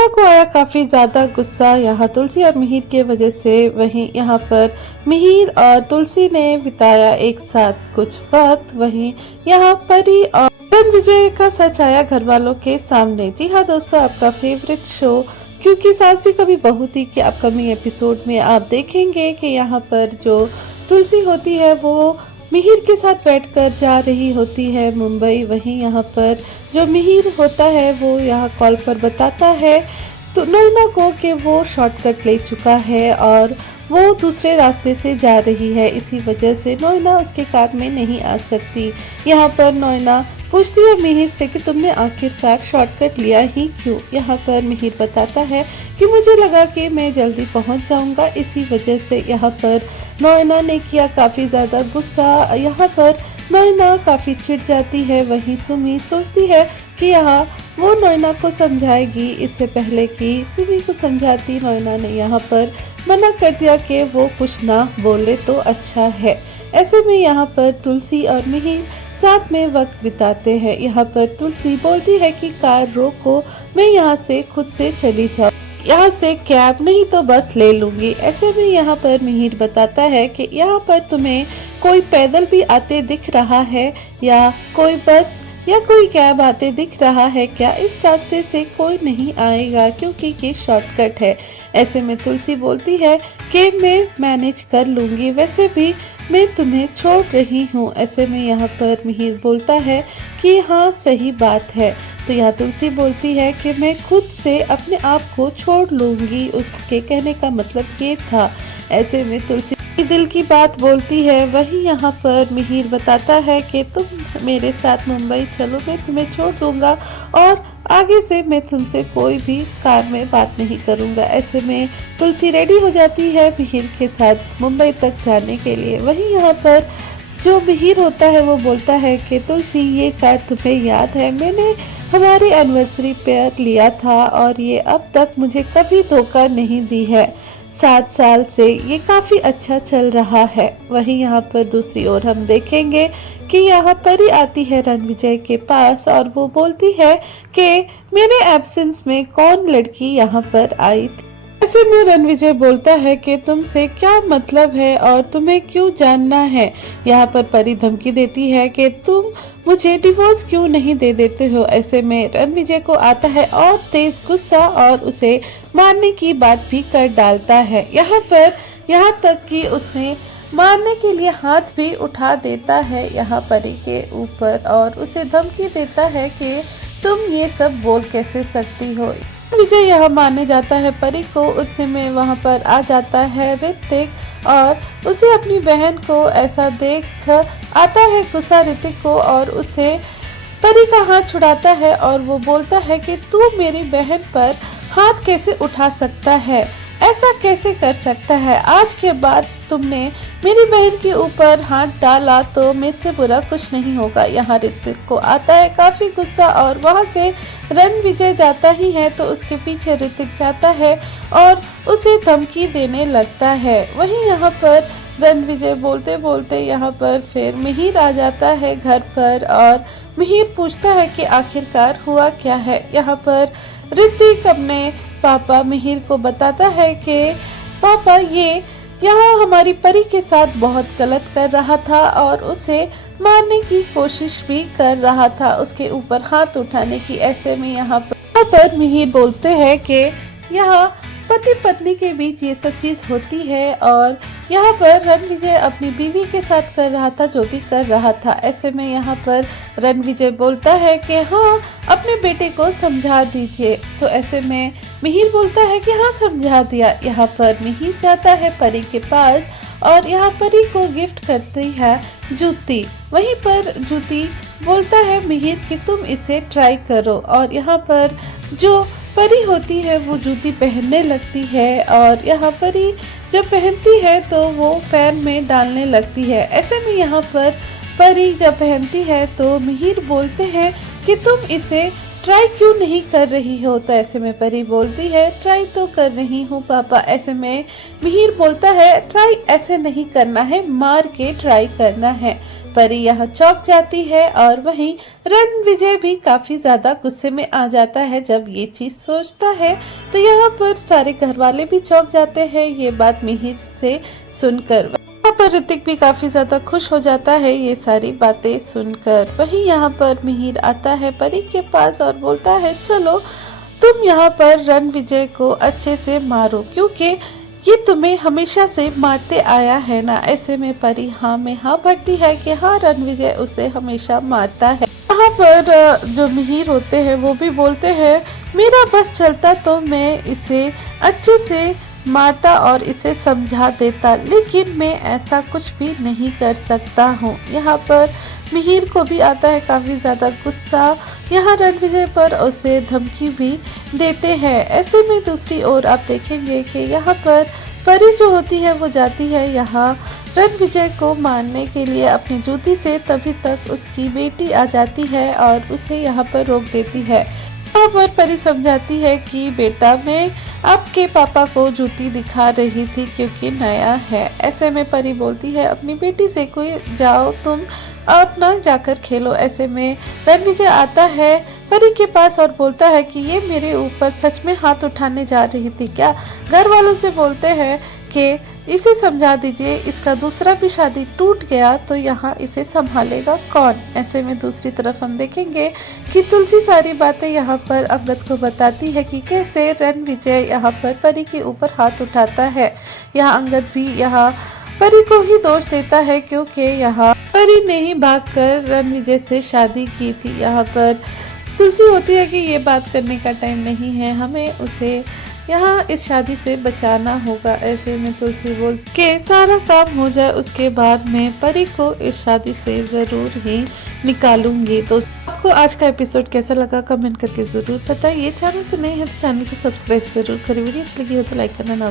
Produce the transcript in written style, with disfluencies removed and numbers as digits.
नोना को आया काफी ज्यादा गुस्सा यहाँ तुलसी और मिहिर के वजह से। वहीं यहाँ पर मिहिर और तुलसी ने बिताया एक साथ कुछ वक्त। वहीं यहाँ परी और रणविजय का सच आया घर वालों के सामने। जी हाँ दोस्तों, आपका फेवरेट शो क्योंकि सास भी कभी बहू थी के अपकमिंग एपिसोड में आप देखेंगे कि यहाँ पर जो तुलसी होती है वो मिहिर के साथ बैठकर जा रही होती है मुंबई। वहीं यहाँ पर जो मिहिर होता है वो यहाँ कॉल पर बताता है तो नोना को कि वो शॉर्टकट ले चुका है और वो दूसरे रास्ते से जा रही है, इसी वजह से नोना उसके कार में नहीं आ सकती। यहाँ पर नोना पूछती है मिहिर से कि तुमने आखिरकार शॉर्टकट लिया ही क्यों। यहाँ पर मिहिर बताता है कि मुझे लगा कि मैं जल्दी पहुँच जाऊँगा, इसी वजह से यहाँ पर नोना ने किया काफ़ी ज़्यादा गुस्सा। यहाँ पर नोना काफ़ी चिढ़ जाती है। वहीं सुमी सोचती है कि यहाँ वो नोना को समझाएगी। इससे पहले कि सुमी को समझाती, नोना ने यहाँ पर मना कर दिया कि वो कुछ ना बोले तो अच्छा है। ऐसे में यहाँ पर तुलसी और मिहिर साथ में वक्त बिताते हैं। यहाँ पर तुलसी बोलती है कि कार रोको, मैं यहाँ से खुद से चली जाऊँ, यहाँ से कैब नहीं तो बस ले लूंगी। ऐसे में यहाँ पर मिहिर बताता है कि यहाँ पर तुम्हें कोई पैदल भी आते दिख रहा है या कोई बस या कोई कैब आते दिख रहा है क्या? इस रास्ते से कोई नहीं आएगा क्योंकि ये शॉर्टकट है। ऐसे में तुलसी बोलती है कि मैं मैनेज कर लूँगी, वैसे भी मैं तुम्हें छोड़ रही हूँ। ऐसे में यहाँ पर मिहिर बोलता है कि हाँ सही बात है। तो यहाँ तुलसी बोलती है कि मैं खुद से अपने आप को छोड़ लूँगी, उसके कहने का मतलब ये था। ऐसे में तुलसी दिल की बात बोलती है। वहीं यहाँ पर मिहिर बताता है कि तुम मेरे साथ मुंबई चलो, मैं तुम्हें छोड़ दूंगा और आगे से मैं तुमसे कोई भी कार में बात नहीं करूंगा। ऐसे में तुलसी रेडी हो जाती है मिहिर के साथ मुंबई तक जाने के लिए। वहीं यहाँ पर जो मिहिर होता है वो बोलता है कि तुलसी ये कार तुम्हें याद है, मैंने हमारे एनिवर्सरी पर लिया था और ये अब तक मुझे कभी धोखा नहीं दी है। 7 साल से ये काफ़ी अच्छा चल रहा है। वहीं यहाँ पर दूसरी ओर हम देखेंगे कि यहाँ परी आती है रणविजय के पास और वो बोलती है कि मेरे एब्सेंस में कौन लड़की यहाँ पर आई थी। ऐसे में रणविजय बोलता है कि तुमसे क्या मतलब है और तुम्हें क्यों जानना है। यहाँ पर परी धमकी देती है कि तुम मुझे डिवोर्स क्यों नहीं दे देते हो। ऐसे में रणविजय को आता है और तेज गुस्सा और उसे मारने की बात भी कर डालता है। यहाँ तक कि उसने मारने के लिए हाथ भी उठा देता है यहाँ परी के ऊपर और उसे धमकी देता है कि तुम ये सब बोल कैसे सकती हो। विजय यहाँ माने जाता है परी को। उतने में वहाँ पर आ जाता है ऋतिक और उसे अपनी बहन को ऐसा देख आता है गुस्सा ऋतिक को और उसे परी का हाथ छुड़ाता है और वो बोलता है कि तू मेरी बहन पर हाथ कैसे उठा सकता है, ऐसा कैसे कर सकता है। आज के बाद तुमने मेरी बहन के ऊपर हाथ डाला तो मुझसे बुरा कुछ नहीं होगा। यहाँ ऋतिक को आता है काफ़ी गुस्सा और वहाँ से रणविजय जाता ही है तो उसके पीछे ऋतिक जाता है और उसे धमकी देने लगता है। वहीं यहाँ पर रणविजय बोलते बोलते यहाँ पर फिर मिहिर आ जाता है घर पर और मिहिर पूछता है कि आखिरकार हुआ क्या है। यहाँ पर ऋतिक अपने पापा मिहिर को बताता है कि पापा ये यहाँ हमारी परी के साथ बहुत गलत कर रहा था और उसे मारने की कोशिश भी कर रहा था, उसके ऊपर हाथ उठाने की। ऐसे में यहाँ पर मिहिर बोलते हैं कि यहाँ पति पत्नी के बीच ये सब चीज़ होती है और यहाँ पर रणविजय अपनी बीवी के साथ कर रहा था जो भी कर रहा था। ऐसे में यहाँ पर रणविजय बोलता है कि हाँ अपने बेटे को समझा दीजिए। तो ऐसे में मिहिर बोलता है कि हाँ समझा दिया। यहाँ पर मिहिर जाता है परी के पास और यहाँ परी को गिफ्ट करती है जूती। वहीं पर जूती बोलता है मिहिर कि तुम इसे ट्राई करो और यहाँ पर जो परी होती है वो जूती पहनने लगती है और यहाँ परी जब पहनती है तो वो पैर में डालने लगती है। ऐसे में यहाँ पर परी जब पहनती है तो मिहिर बोलते हैं कि तुम इसे ट्राई क्यों नहीं कर रही हो? तो ऐसे में परी बोलती है ट्राई तो कर रही हूँ पापा। ऐसे में मिहिर बोलता है ट्राई ऐसे नहीं करना है, मार के ट्राई करना है। परी यहाँ चौंक जाती है और वहीं रणविजय भी काफी ज्यादा गुस्से में आ जाता है जब ये चीज सोचता है। तो यहाँ पर सारे घर वाले भी चौंक जाते हैं ये बात मिहिर से सुनकर। यहाँ पर ऋतिक भी काफी ज्यादा खुश हो जाता है ये सारी बातें सुनकर। वहीं यहाँ पर मिहिर आता है परी के पास और बोलता है चलो तुम यहाँ पर रणविजय को अच्छे से मारो, क्योंकि ये तुम्हें हमेशा से मारते आया है ना। ऐसे में परी हाँ में हाँ भरती है कि हाँ रणविजय उसे हमेशा मारता है। यहाँ पर जो मिहिर होते हैं वो भी बोलते हैं मेरा बस चलता तो मैं इसे अच्छे से मारता और इसे समझा देता, लेकिन मैं ऐसा कुछ भी नहीं कर सकता हूँ। यहाँ पर मिहिर को भी आता है काफी ज्यादा गुस्सा यहाँ रणविजय पर, उसे धमकी भी देते हैं। ऐसे में दूसरी ओर आप देखेंगे कि यहाँ पर परी जो होती है वो जाती है यहाँ रणविजय को मारने के लिए अपनी जूती से, तभी तक उसकी बेटी आ जाती है और उसे यहाँ पर रोक देती है। यहाँ पर परी समझाती है कि बेटा मैं आपके पापा को जूती दिखा रही थी क्योंकि नया है। ऐसे में परी बोलती है अपनी बेटी से कोई जाओ तुम आप ना जाकर खेलो। ऐसे में रणविजय आता है परी के पास और बोलता है कि ये मेरे ऊपर सच में हाथ उठाने जा रही थी क्या? घर वालों से बोलते हैं कि इसे समझा दीजिए, इसका दूसरा भी शादी टूट गया तो यहाँ इसे संभालेगा कौन। ऐसे में दूसरी तरफ हम देखेंगे कि तुलसी सारी बातें यहाँ पर अंगद को बताती है कि कैसे रणविजय यहाँ पर परी के ऊपर हाथ उठाता है। यहाँ अंगद भी यहाँ परी को ही दोष देता है क्योंकि यहाँ परी ने ही भागकर रणविजय से शादी की थी। यहाँ पर तुलसी होती है कि ये बात करने का टाइम नहीं है, हमें उसे यहाँ इस शादी से बचाना होगा। ऐसे में तुलसी बोल के सारा काम हो जाए उसके बाद में परी को इस शादी से जरूर ही निकालूंगी। तो आपको आज का एपिसोड कैसा लगा कमेंट करके जरूर बताइए। चैनल पे नए हैं तो चैनल को सब्सक्राइब जरूर करें। वीडियो अच्छी लगी हो तो लाइक करना ना